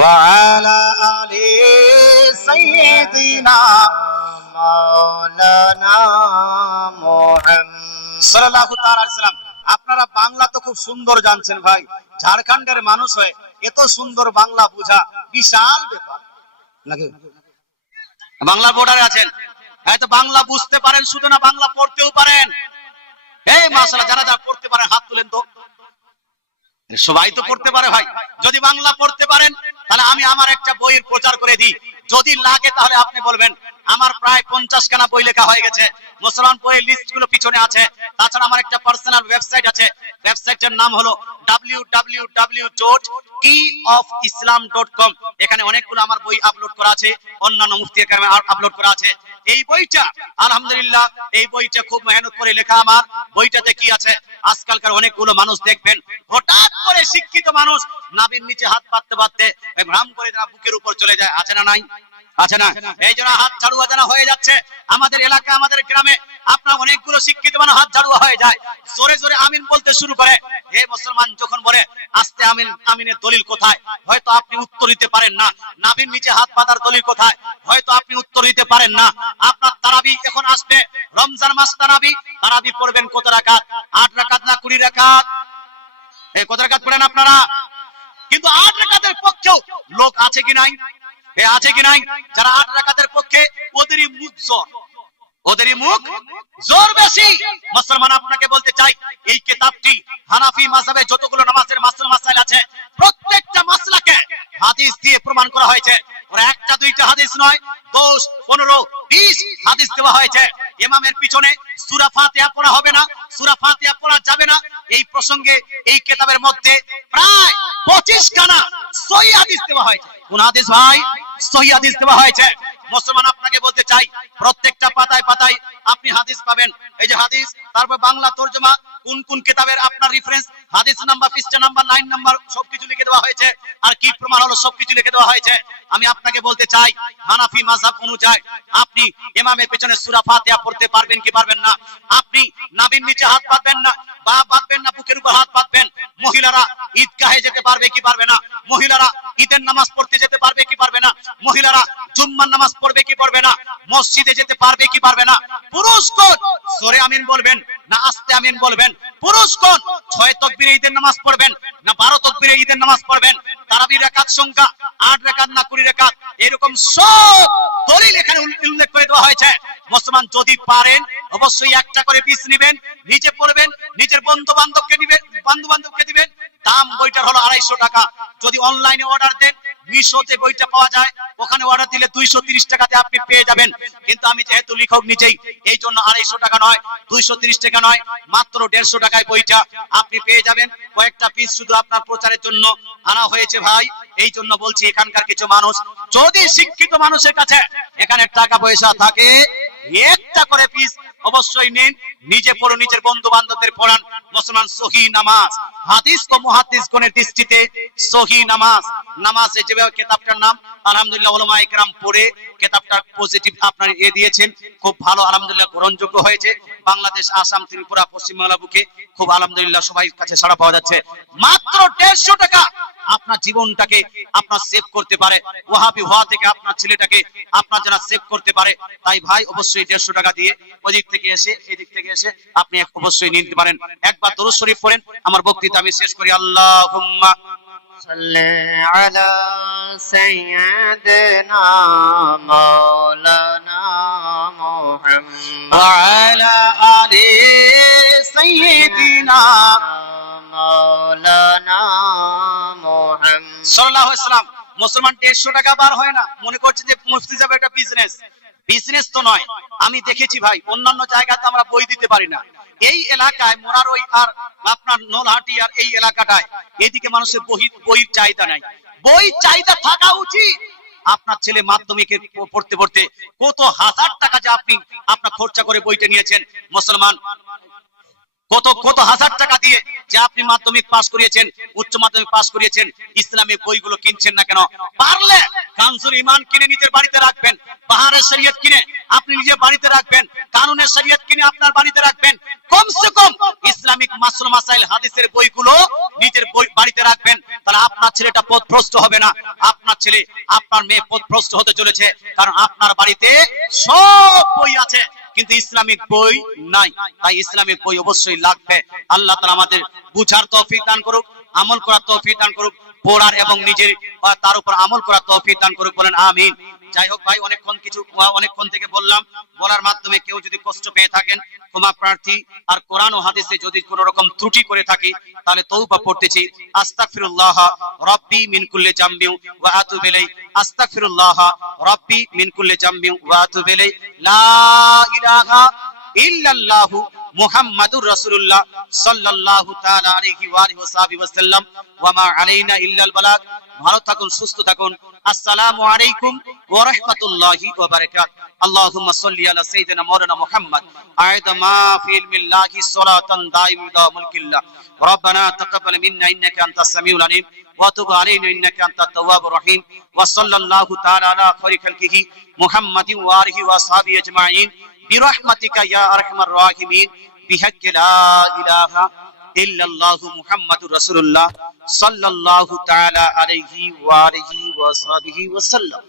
وعلى آل سيدنا مولانا محمد সাল্লাল্লাহু তাআলা আলাইহি সাল্লাম। আপনারা বাংলা তো খুব সুন্দর জানছেন ভাই, ঝাড়খণ্ডের মানুষ হয়ে এত সুন্দর বাংলা বোঝা বিশাল ব্যাপার নাকি? বাংলা বর্ডারে আছেন, হয়তো বাংলা বুঝতে পারেন শুধু না, বাংলা পড়তেও পারেন। এই মাশাআল্লাহ, যারা যারা পড়তে পারেন হাত তুলেন তো। সবাই তো পড়তে পারে ভাই। যদি বাংলা পড়তে পারেন তাহলে আমি আমার একটা বইয়ের প্রচার করে দিই, যদি লাগে তাহলে আপনি বলবেন। আমার প্রায় 50 খানা বই লেখা হয়ে গেছে, মুসলমান বইয়ের লিস্ট গুলো পিছনে আছে। তাছাড়া আমার একটা পার্সোনাল ওয়েবসাইট আছে, ওয়েবসাইটের নাম হলো www.keyofislam.com। এখানে অনেকগুলো আমার বই আপলোড করা আছে, অন্যান্য মুফতি কেরাম আপলোড করা আছে। এই বইটা আলহামদুলিল্লাহ, এই বইটা খুব মেহনত করে লেখা। আমার বইটাতে কি আছে, আজকালকার অনেকগুলো মানুষ দেখবেন হঠাৎ করে শিক্ষিত মানুষ নাভির নিচে হাত পাততে পাততে ভ্রাম করে তারা বুকের উপর চলে যায়, আছে না নাই? আছে না? এই জন্য হাত ঝাড়ুয়া জানা হয়ে যাচ্ছে আমাদের এলাকা, আমাদের গ্রামে। আপনার অনেকগুলো শিক্ষিত মানুষ হাত ঝাড়ুয়া হয়ে যায়, জোরে জোরে আমিন বলতে শুরু করে। হে মুসলমান যখন বলে আস্তে আমিন, আমিনের দলিল কোথায়? হয়তো আপনি উত্তর দিতে পারেন না। নাভির নিচে হাত পাতার দলিল কোথায়? হয়তো আপনি উত্তর দিতে পারেন না। আপনার তারাবি এখন আসবে, রমজান মাস তারাবি। তারাবি পড়বেন কত রাকাত? 8 রাকাত না 20 রাকাত? এই কত রাকাত পড়েন আপনারা? কিন্তু 8 রাকাতের পক্ষেও লোক আছে কি নাই? আছে কি নাই? যারা 8 রাকাতের পক্ষে, ওদেরই মুখ জোর, ওদেরই মুখ জোর বেশি। মুসলমান আপনাকে বলতে চাই, এই কিতাবটি হানাফি মাযহাবে যতগুলো নামাজের মাসাইল আছে, প্রত্যেকটা মাসলাকে হাদিস দিয়ে প্রমাণ করা হয়েছে। ওরা একটা দুইটা হাদিস নয়, 10, 15, 20 হাদিস দেওয়া হয়েছে। ইমামের পিছনে সূরা ফাতিহা পড়া হবে না, সূরা ফাতিহা পড়া যাবে না, এই প্রসঙ্গে এই কিতাবের মধ্যে প্রায় 25 খানা সহিহ হাদিস দেওয়া হয়েছে। কোন হাদিস ভাই? সহিহ হাদিস দেওয়া হয়েছে। মুসলমান আপনাকে বলতে চাই, প্রত্যেকটা পাতায় পাতায় আপনি হাদিস পাবেন। এই যে হাদিস, তারপর বাংলা তরজমা, কোন কোন কিতাবের আপনার রেফারেন্স, হাদিস নাম্বার, পৃষ্ঠা নাম্বার, লাইন নাম্বার সবকিছু লিখে দেওয়া হয়েছে। আর কি প্রমাণ হলো সবকিছু লিখে দেওয়া হয়েছে। আমি আপনাকে বলতে চাই, হানাফি মাযহাব অনুযায়ী আপনি ইমামের পেছনে সূরা ফাতিহা পড়তে পারবেন কি পারবেন না? আপনি নাভির নিচে হাত পাতবেন না, বা বাঁধবেন না, বুকের উপর হাত পাতবেন। মহিলারা ঈদগাহে যেতে পারবে কি পারবে না? মহিলারা ঈদের নামাজ পড়তে যেতে পারবে কি পারবে না? মহিলারা জুম্মার নামাজ পড়বে কি পড়বে না? মসজিদে যেতে পারবে কি পারবে না? পুরুষগণ জোরে আমিন বলবেন না আস্তে আমিন বলবেন? পুরুষগণ 6 তাকবীরে ঈদের নামাজ পড়বেন না 12 তাকবীরে ঈদের নামাজ পড়বেন? তারাবির রাকাত সংখ্যা 8 রাকাত না 20 রাকাত? এরকম সব দলিল এখানে উল্লেখ করে দেওয়া হয়েছে। মুসলমান যদি পারেন অবশ্যই একটা করে পিস নেবেন, নিজে পড়বেন, নিজের বন্ধু বান্ধবকে দিবেন। দাম বইটার হলো 250 টাকা। যদি অনলাইনে অর্ডার দেন, মিশোতে বইটা পাওয়া যায়, ওখানে অর্ডার দিলে 230 টাকাতে আপনি পেয়ে যাবেন। কিন্তু আমি যেহেতু লেখক নিজেই, এই জন্য 250 টাকা নয়, 230 টাকা নয়, মাত্র 150 টাকায় বইটা আপনি পেয়ে যাবেন। কয়েকটা পিস শুধু আপনার প্রচারের জন্য আনা হয়েছে ভাই। এই জন্য বলছি, এখানকার কিছু মানুষ, যদি শিক্ষিত মানুষের কাছে এখানে টাকা পয়সা থাকে, একটা করে পিস অবশ্যই নিন, নিজে পড়ুন, নিজের বন্ধু বান্ধবদের পড়ান। মুসলমান সহিহ নামাজ, হাদিস ও মুহাদ্দিসগণের দৃষ্টিতে সহিহ নামাজ, নামাজের যে কিতাবটার নাম আলহামদুলিল্লাহ উলামায়ে কেরাম পড়ে কিতাবটা পজিটিভ আপনার দিয়েছেন, খুব ভালো আলহামদুলিল্লাহ, গ্রহণযোগ্য হয়েছে। বাংলাদেশ, আসাম, ত্রিপুরা, পশ্চিম বাংলা বুকে খুব আলহামদুলিল্লাহ সবাই কাছে সাড়া পাওয়া যাচ্ছে। মাত্র 150 টাকা আপনার জীবনটাকে আপনার সেভ করতে পারে, ওয়াহাবি হওয়া থেকে আপনার ছেলেটাকে আপনার যারা সেভ করতে পারে। তাই ভাই অবশ্যই 150 টাকা দিয়ে ওদিক থেকে এসে এদিক থেকে এসে আপনি অবশ্যই নিতে পারেন। একবার দরুদ শরীফ পড়েন, আমার বক্তৃতা আমি শেষ করি। আল্লাহুম্মা সাল্লি আলা সাইয়্যিদিনা মাওলানা মুহাম্মদ ওয়া আলা আলি সাইয়্যিদিনা মাওলানা মুহাম্মদ সাল্লাল্লাহু আলাইহি ওয়াসাল্লাম। মুসলমান 150 টাকা বার হয় না, মনে করছে যে মুফতি সাহেব একটা বিজনেস। বিজনেস তো নয়। আমি দেখেছি ভাই, অন্যান্য জায়গাতে আমরা বই দিতে পারি না। এই এলাকায় মোরারই আর আপনার নোলহাটি আর এই এলাকাটায় এদিকে মানুষের বইয়ের চাহিদা নাই। বই চাহিদা থাকা উচিত। আপনার ছেলে মাধ্যমিকে পড়তে পড়তে কত হাজার টাকা যে আপনি আপনার খরচা করে বইটা নিয়েছেন। মুসলমান কত হাজার টাকা দিয়ে যে আপনি মাধ্যমিক পাস করিয়েছেন, উচ্চ মাধ্যমিক পাস করিয়েছেন, ইসলামিক বইগুলো কিনছেন না কেন? পারলে কানজুল ঈমান কিনে নিজের বাড়িতে রাখবেন, বাহারের শরীয়ত কিনে আপনি নিজের বাড়িতে রাখবেন, কানুনের শরীয়ত কিনে আপনার বাড়িতে রাখবেন। কমসে কম ইসলামিক মাসল মাসাইল হাদিসের বইগুলো নিজের বাড়িতে রাখবেন, তাহলে আপনার ছেলেটা পথভ্রষ্ট হবে না। আপনার ছেলে আপনার মেয়ে পথভ্রষ্ট হতে চলেছে, কারণ আপনার বাড়িতে সব বই আছে কিন্তু ইসলামিক বই নাই। তাই ইসলামিক বই অবশ্যই লাগবে। আল্লাহ তাআলা আমাদের বুঝার তৌফিক দান করুক, আমল করার তৌফিক দান করুক, পড়ার এবং নিজের তার উপর আমল করার তৌফিক দান করুক, বলেন আমিন। যাই হোক ভাই, অনেকক্ষণ থেকে বললাম, বলার মাধ্যমে কেউ যদি কষ্ট পেয়ে থাকেন ক্ষমা প্রার্থী। আর কোরআন ও হাদিসে যদি কোনো রকম ত্রুটি করে থাকি তাহলে তওবা করতেছি। আস্তাগফিরুল্লাহ রাব্বি মিন কুল্লি জামবিন ওয়া আতুবু ইলাইহি, আস্তাগফিরুল্লাহ রাব্বি মিন কুল্লি জামবিন ওয়া আতুবু ইলাইহি, লা ইলাহা ইল্লাল্লাহু মুহাম্মাদুর রাসূলুল্লাহ সাল্লাল্লাহু তাআলা আলাইহি ওয়া আলিহি ওয়া সাল্লাম, ওয়া মা আলাইনা ইল্লাল বালাগ। ভালো থাকুন, সুস্থ থাকুন। আসসালামু আলাইকুম ওয়া রাহমাতুল্লাহি ওয়া বারাকাতুহু। আল্লাহুম্মা সাল্লি আলা সাইয়্যিদিনা মাওলানা মুহাম্মদ আয়দা মা ফি ইলমিল্লাহি সালাতান দাইমাতান মুলকিল্লাহ। রব্বানা তাকাব্বাল মিন্না ইন্নাকা আনতাস সামিউল আলিম ওয়া তুব আলাইনা ইন্নাকা আনতাত তাওয়াবুর রহিম। ওয়া সাল্লাল্লাহু তাআলা আলা খায়রি খালকিহি মুহাম্মাদিন ওয়া আলিহি ওয়া সাহবিহি আজমাইন বিরহমাতিকা ইয়া আরহামার রাহিমিন বিহাক্কি লা ইলাহা ইল্লাল্লাহু মুহাম্মাদুর রাসূলুল্লাহ সাল্লাল্লাহু তাআলা আলাইহি ওয়া আলিহি ওয়া সাহবিহি ওয়া সাল্লাম।